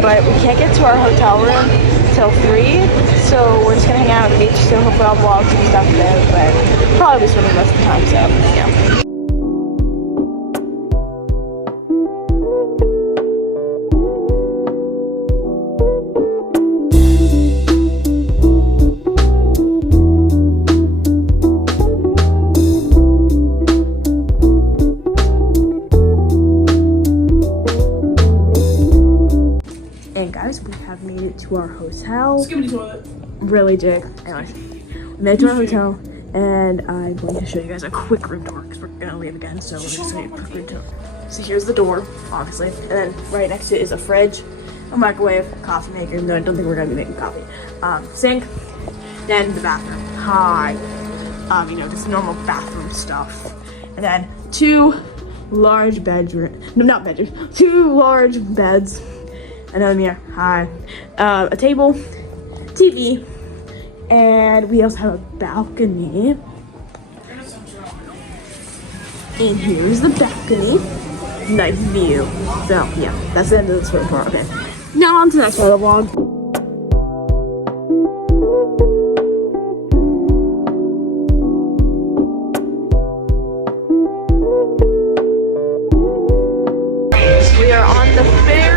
but we can't get to our hotel room till 3, so we're just gonna hang out on the beach. So hopefully I'll vlog some stuff there, but probably be swimming most of the time. So yeah. And guys, we have made it to our hotel. Skibbity toilet. Really did. Anyways, we made it to our hotel, and I'm going to show you guys a quick room tour because we're gonna leave again. So we're just gonna quick room tour. So here's the door, obviously, and then right next to it is a fridge, a microwave, coffee maker. No, I don't think we're gonna be making coffee. Sink, then the bathroom. Hi. You know, just normal bathroom stuff, and then 2 large bedrooms. No, not bedrooms. 2 large beds. Another mirror, hi. A table, TV, and we also have a balcony. And here's the balcony. Nice view. So yeah, that's the end of this swim part. Okay. Now on to the next part of the vlog. We are on the ferry.